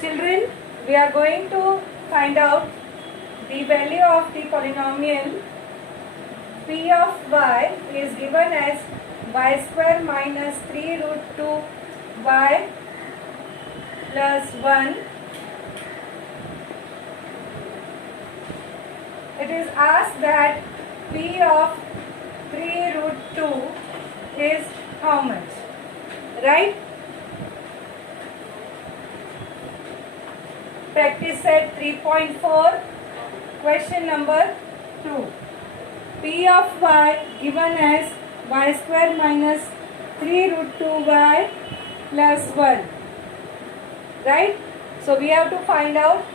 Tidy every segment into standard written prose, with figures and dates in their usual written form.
Children, we are going to find out the value of the polynomial p of y is given as y square minus 3 root 2 y plus 1. It is asked that p of 3 root 2 is how much, right? Practice set 3.4, question number 2. P of y given as y square minus 3 root 2y plus 1, right? So we have to find out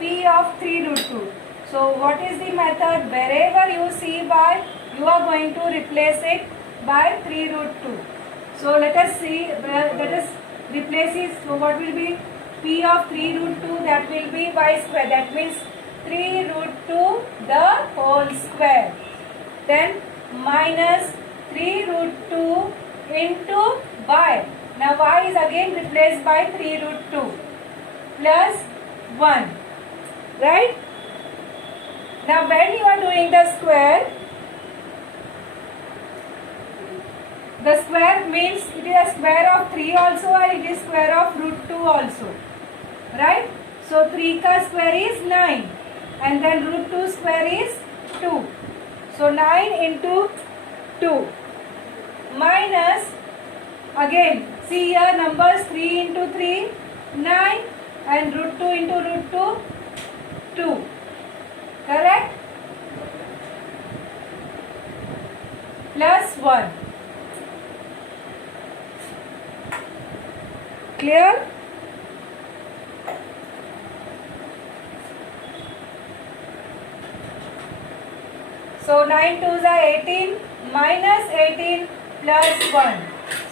P of 3 root 2. So what is the method? Wherever you see y, you are going to replace it by 3 root 2. So let us see, let us replace it. So what will be P of 3 root 2? That will be y square. That means 3 root 2 the whole square. Then minus 3 root 2 into y. Now y is again replaced by 3 root 2 plus 1. Right? Now when you are doing the square means it is a square of 3 also and it is square of root 2 also. Right? So 3 ka square is 9 and then root 2 square is 2. So 9 into 2 minus, again see here numbers, 3 into 3 9 and root 2 into root 2 2. Correct? Plus 1. Clear? So 9 2s are 18 minus 18 plus 1.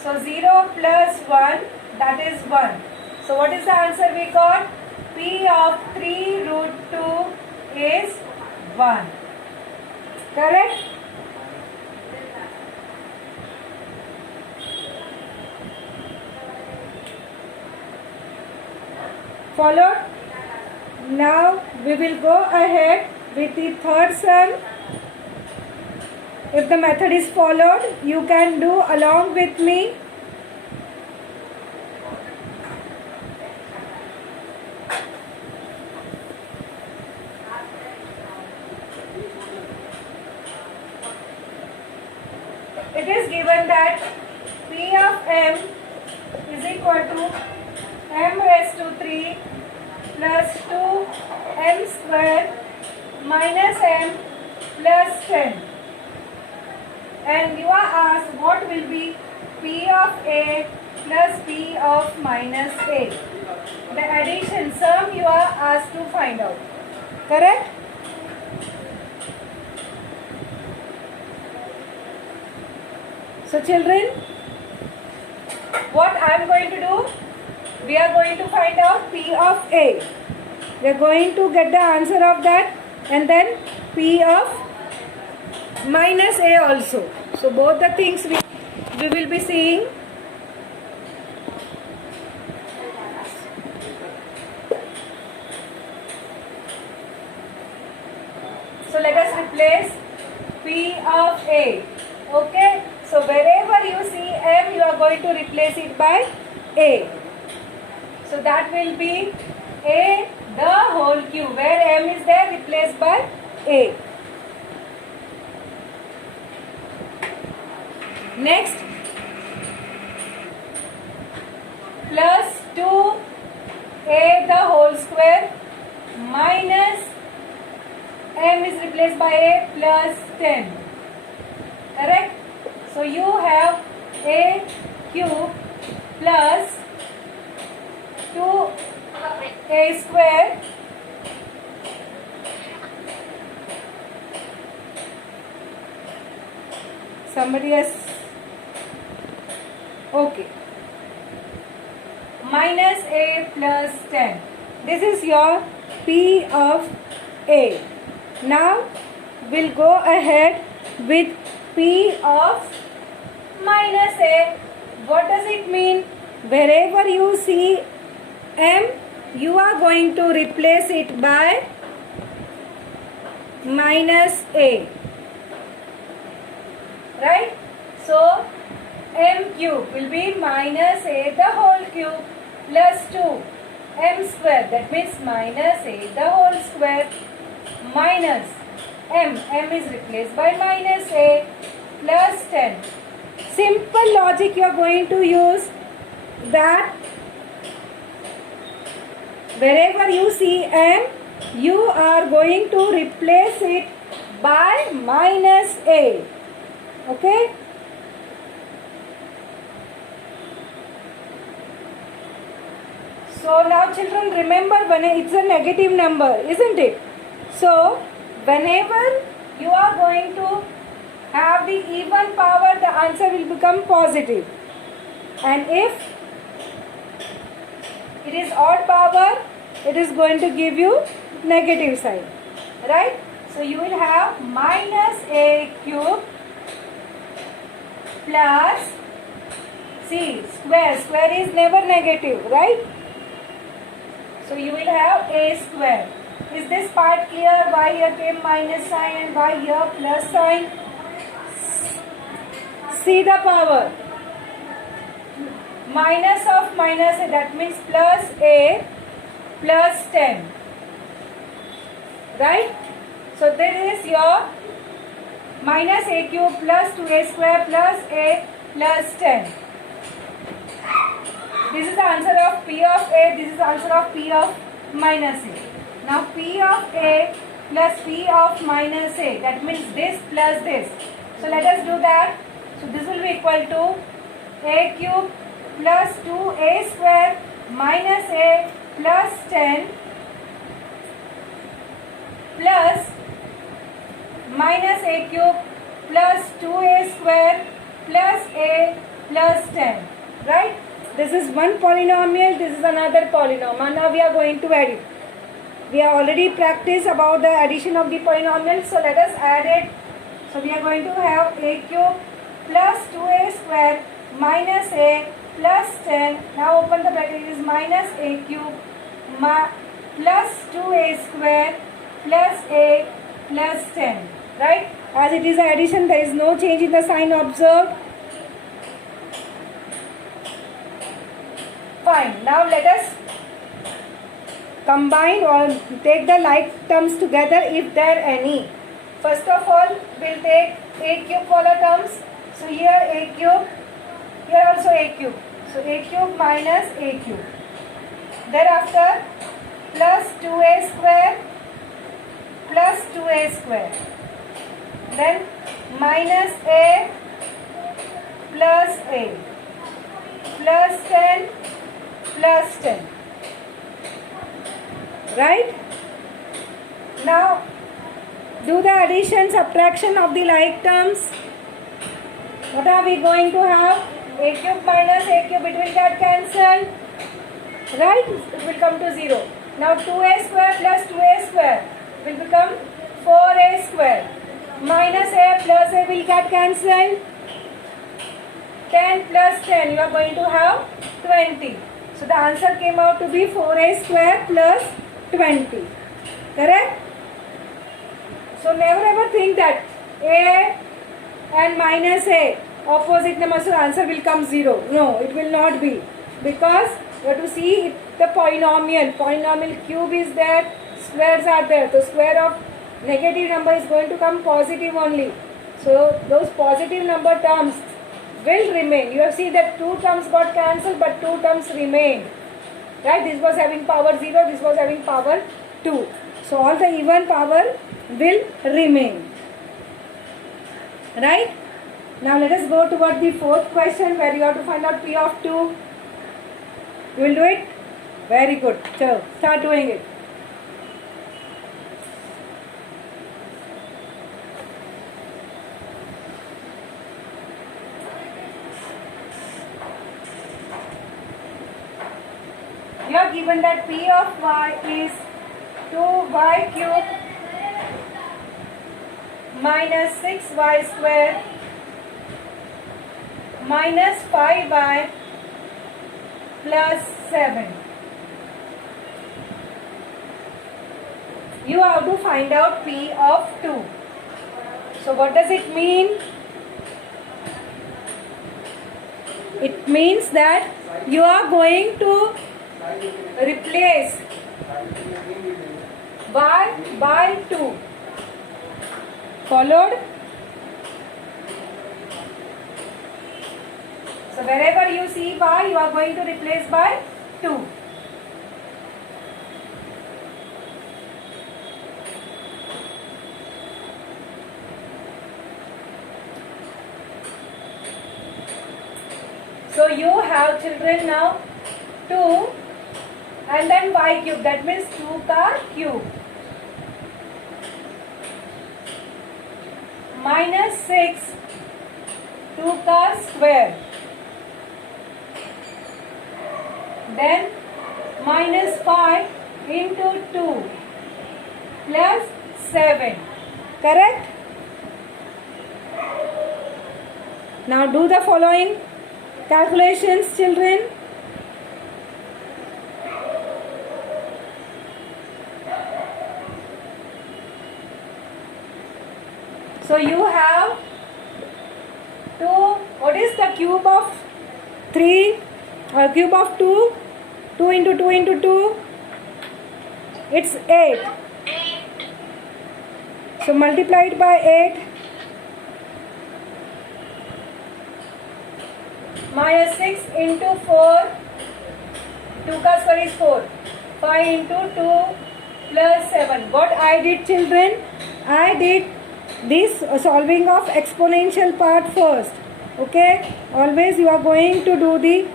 So 0 plus 1, that is 1. So what is the answer we got? P of 3 root 2 is 1. Correct? Followed? Now we will go ahead with the third sum. If the method is followed, you can do along with me. It is given that P of m is equal to m raised to 3 plus 2m square minus m plus 10. And you are asked what will be P of a plus P of minus a. The addition sum you are asked to find out. Correct? So children, what I am going to do? We are going to find out P of a. We are going to get the answer of that and then P of minus a also. So both the things we will be seeing. So let us replace P of a. Okay. So wherever you see m, you are going to replace it by a. So that will be a the whole cube. Where m is there, replaced by a. Next, plus 2a the whole square minus m is replaced by a plus 10. Correct? So you have a cube plus 2a square somebody has okay minus a plus 10. This is your P of a. Now we'll go ahead with P of minus a. What does it mean? Wherever you see m, you are going to replace it by minus a, right? So m cube will be minus a the whole cube plus 2 m square, that means minus a the whole square minus m is replaced by minus a plus 10. Simple logic you are going to use, that wherever you see m, you are going to replace it by minus a. Okay? So now children, remember, when it's a negative number, isn't it? So whenever you are going to have the even power, the answer will become positive. And if it is odd power, it is going to give you negative sign. Right? So you will have minus a cube plus, see, square. Square is never negative, right? So you will have a square. Is this part clear? Why here came minus sign and why here plus sign? See the power. Minus of minus a, that means plus a plus 10. Right? So there is your minus a cube plus 2a square plus a plus 10. This is the answer of P of A. This is the answer of P of minus A. Now P of A plus P of minus A. That means this plus this. So let us do that. So this will be equal to A cube plus 2A square minus A plus 10 plus minus A cube plus 2A square plus A plus 10. Right? This is one polynomial, this is another polynomial. Now we are going to add it. We have already practiced about the addition of the polynomials, so let us add it. So we are going to have a cube plus 2a square minus a plus 10. Now open the bracket, it is minus a cube plus 2a square plus a plus 10. Right? As it is addition, there is no change in the sign observed. Fine. Now let us combine or take the like terms together if there are any. First of all, we'll take a cube polar terms. So here a cube, here also a cube. So a cube minus a cube. Thereafter plus 2a square plus 2a square. Then minus a plus a plus 10 plus 10. Right? Now do the addition, subtraction of the like terms. What are we going to have? A cube minus a cube, it will get cancelled. Right? It will come to 0. Now 2a square plus 2a square will become 4a square. Minus a plus a will get cancelled. 10 plus 10, you are going to have 20. So the answer came out to be 4a square plus 20. Correct? So never ever think that a and minus a opposite numbers, so the answer will come 0. No, it will not be. Because you have to see if the polynomial cube is there, squares are there. The square of negative number is going to come positive only. So those positive number terms will remain. You have seen that 2 terms got cancelled but 2 terms remained. Right? This was having power 0, this was having power 2. So all the even power will remain. Right? Now let us go toward the fourth question where you have to find out P of 2. You will do it? Very good. So start doing it. You are given that P of y is 2y cube minus 6y square minus 5y plus 7. you have to find out P of 2. So what does it mean? It means that you are going to replace y by 2. Followed? So wherever you see y, you are going to replace by 2. So you have, children, now 2 and then y cube, that means 2 का cube, minus 6 2 का square, then minus 5 into 2 plus 7. Correct? Now do the following calculations, children. So you have 2, what is the cube of 3 or cube of 2? 2 into 2 into 2, it's 8. So multiply it by 8. Minus 6 into 4, 2 का square is 4. 5 into 2 plus 7. What I did, children? I did this solving of exponential part first. Okay? Always you are going to do the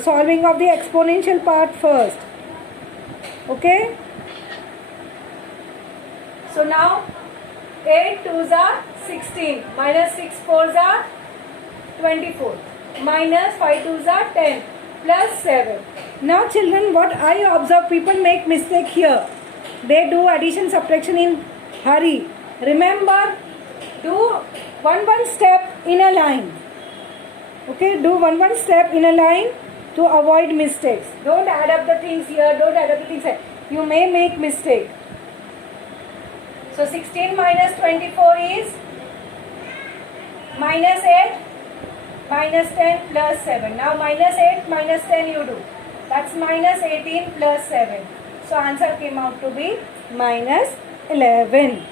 solving of the exponential part first. Okay? So now 8 2s are 16. Minus 6 4s are 24. Minus 5 2s are 10. Plus 7. Now children, what I observe, people make mistake here. They do addition subtraction in hurry. Remember, do one step in a line. Okay, do one step in a line to avoid mistakes. Don't add up the things here, don't add up the things here. You may make mistake. So 16 minus 24 is minus 8, minus 10 plus 7. Now minus 8 minus 10 you do. That's minus 18 plus 7. So answer came out to be minus 11.